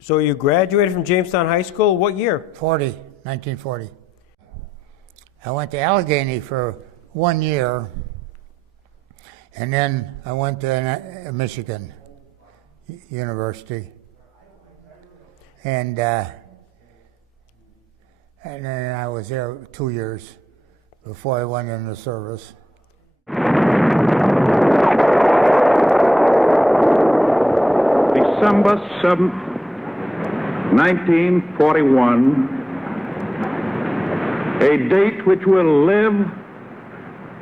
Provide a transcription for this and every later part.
So you graduated from Jamestown High School, what year? 1940. I went to Allegheny for 1 year, and then I went to Michigan University, and then I was there 2 years before I went into service. December 7th, 1941, a date which will live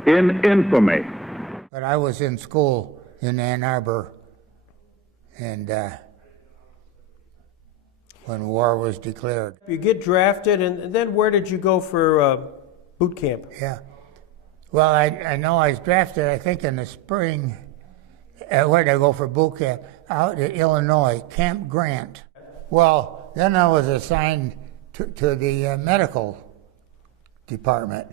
in infamy. But I was in school in Ann Arbor, and when war was declared. You get drafted, and then where did you go for boot camp? Yeah. Well, I know I was drafted, I think, in the spring. Where did I go for boot camp? Out in Illinois, Camp Grant. Well, then I was assigned to the medical department,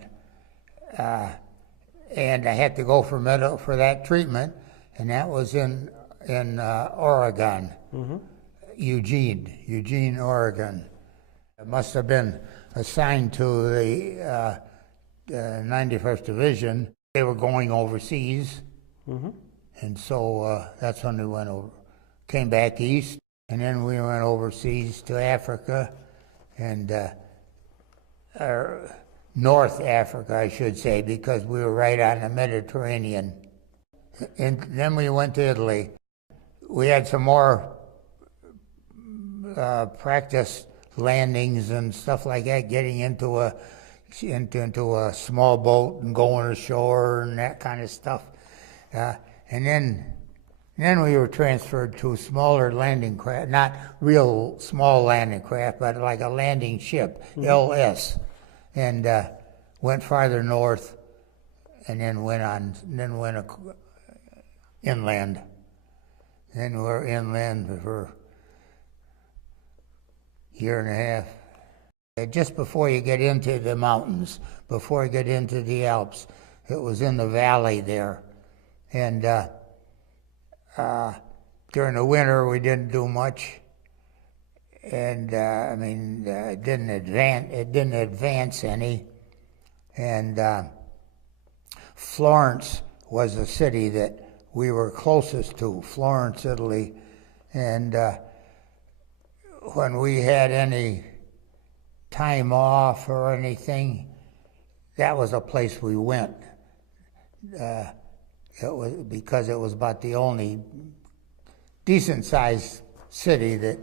and I had to go for that treatment, and that was in Oregon, Eugene, Oregon. I must have been assigned to the 91st Division. They were going overseas, and so that's when we went over. Came back east, and then we went overseas to Africa, and North Africa, I should say, because we were right on the Mediterranean. And then we went to Italy. We had some more practice landings and stuff like that, getting into a small boat and going ashore and that kind of stuff. And then we were transferred to smaller landing craft, not real small landing craft, but like a landing ship, LS, and went farther north, and then went inland. Then we were inland for a year and a half. Just before you get into the mountains, before you get into the Alps, it was in the valley there, and during the winter, we didn't do much, and it didn't advance any. And Florence was the city that we were closest to, Florence, Italy. And when we had any time off or anything, that was a place we went. It was because it was about the only decent-sized city that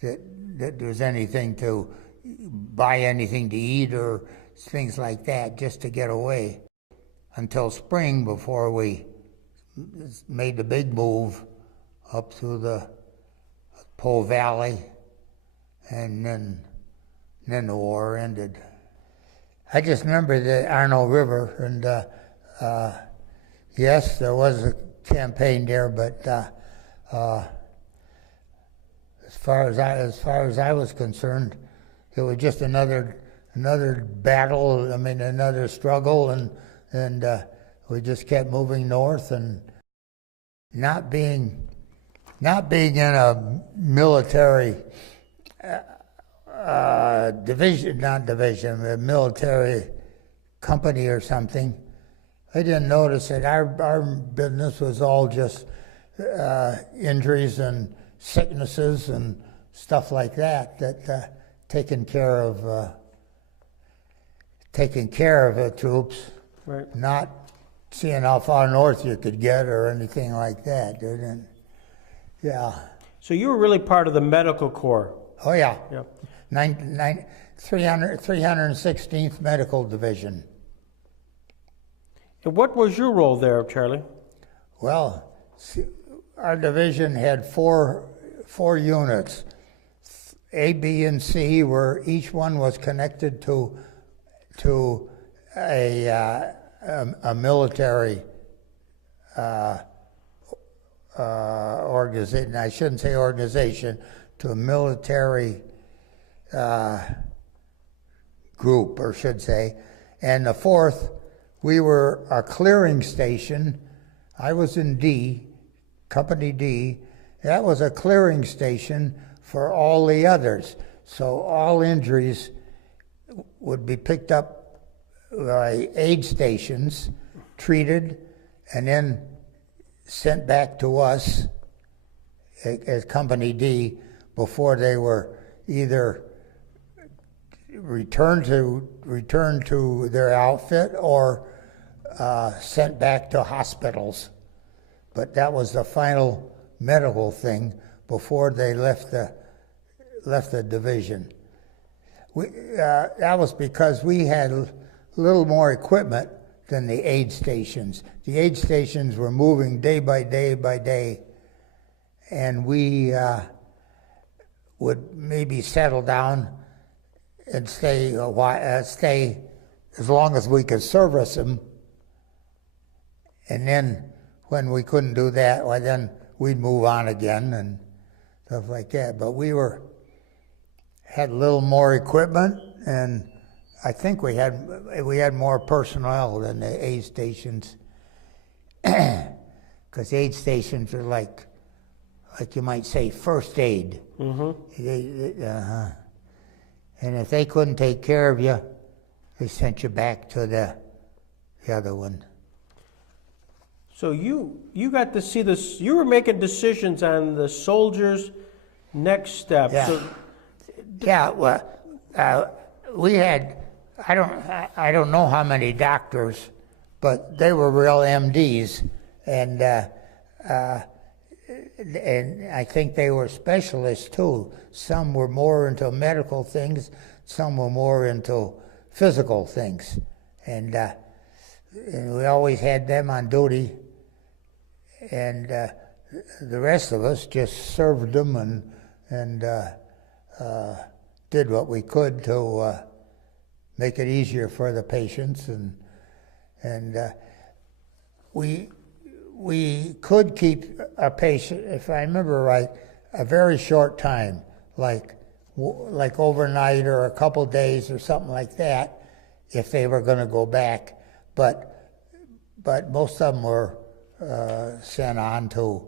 there's anything to buy, anything to eat, or things like that, just to get away. Until spring, before we made the big move up through the Po Valley, and then the war ended. I just remember the Arno River, and yes, there was a campaign there, but as far as I was concerned, it was just another battle. Another struggle, and we just kept moving north, and not being in a military a military company or something. I didn't notice it. Our business was all just injuries and sicknesses and stuff like that taken care of the troops, right? Not seeing how far north you could get or anything like that. Yeah. So you were really part of the medical corps. Oh yeah. Yeah. 316th Medical Division. And what was your role there, Charlie? Well, our division had four units, A, B, and C, where each one was connected to a military organization. I shouldn't say organization, to a military group, or should say. And the fourth, we were a clearing station. I was in D, Company D. That was a clearing station for all the others. So all injuries would be picked up by aid stations, treated, and then sent back to us as Company D before they were either returned to their outfit or sent back to hospitals. But that was the final medical thing before they left the division. That was because we had a little more equipment than the aid stations. The aid stations were moving day by day by day, and we would maybe settle down and stay a while, stay as long as we could service them. And then when we couldn't do that, well, then we'd move on again and stuff like that. But we had a little more equipment, and I think we had more personnel than the aid stations, because aid stations are like you might say first aid. Mm-hmm. And if they couldn't take care of you, they sent you back to the other one. So you got to see this. You were making decisions on the soldiers' next step. Yeah. So, Yeah. Well, we had. I don't know how many doctors, but they were real MDs, and I think they were specialists too. Some were more into medical things, some were more into physical things, and we always had them on duty, and the rest of us just served them and did what we could to make it easier for the patients, and we could keep a patient, if I remember right, a very short time, like overnight or a couple days or something like that, if they were going to go back. But most of them were sent on to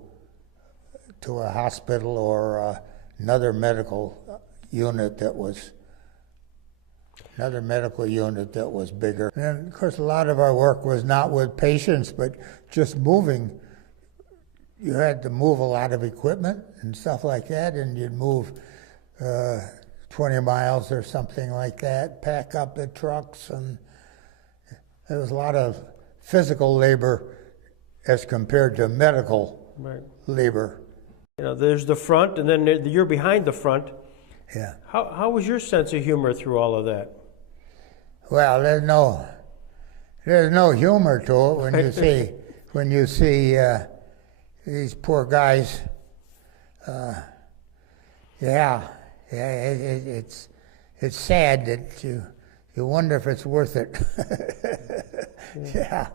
a hospital or another medical unit that was bigger. And of course, a lot of our work was not with patients, but just moving. You had to move a lot of equipment and stuff like that, and you'd move 20 miles or something like that, pack up the trucks, and there was a lot of physical labor as compared to medical labor. you know, there's the front, and then you're behind the front. Yeah. How was your sense of humor through all of that? Well, there's no humor to it when you see these poor guys. It's sad that you wonder if it's worth it. Yeah.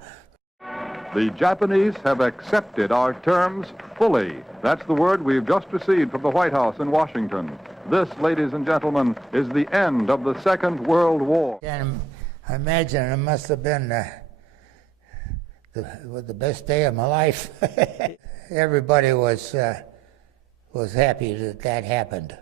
The Japanese have accepted our terms fully. That's the word we've just received from the White House in Washington. This, ladies and gentlemen, is the end of the Second World War. And I imagine it must have been the best day of my life. Everybody was happy that happened.